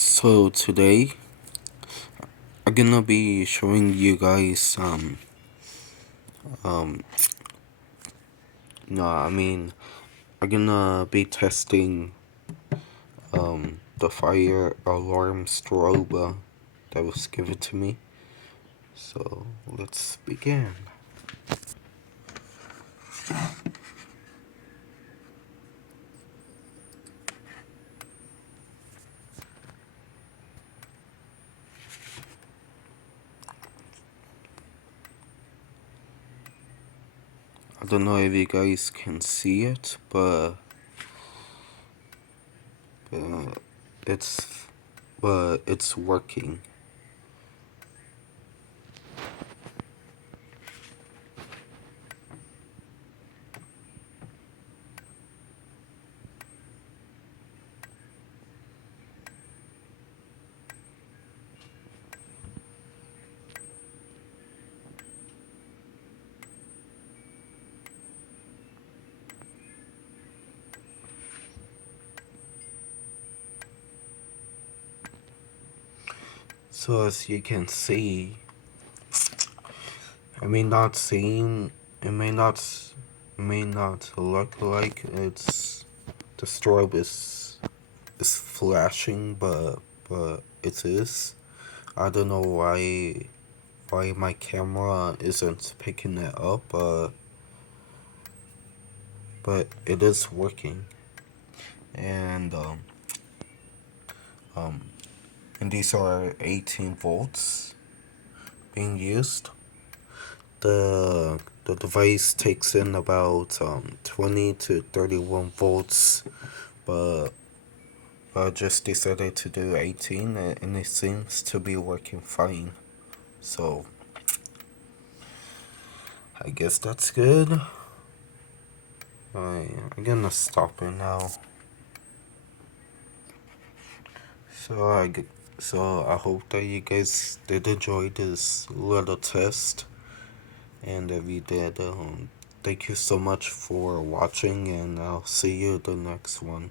So today I'm gonna be showing you guys um no I mean I'm gonna be testing the fire alarm strobe that was given to me. So let's begin. I don't know if you guys can see it, but uh, it's it's working. So as you can see, I may not seem it may not look like it's the strobe is flashing, but it is. I don't know why my camera isn't picking it up, but it is working. And um and these are 18 volts being used. The device takes in about 20 to 31 volts, but I just decided to do 18, and it seems to be working fine. So I guess that's good. I'm gonna stop it now. So I hope that you guys did enjoy this little test, and if you did, thank you so much for watching, and I'll see you the next one.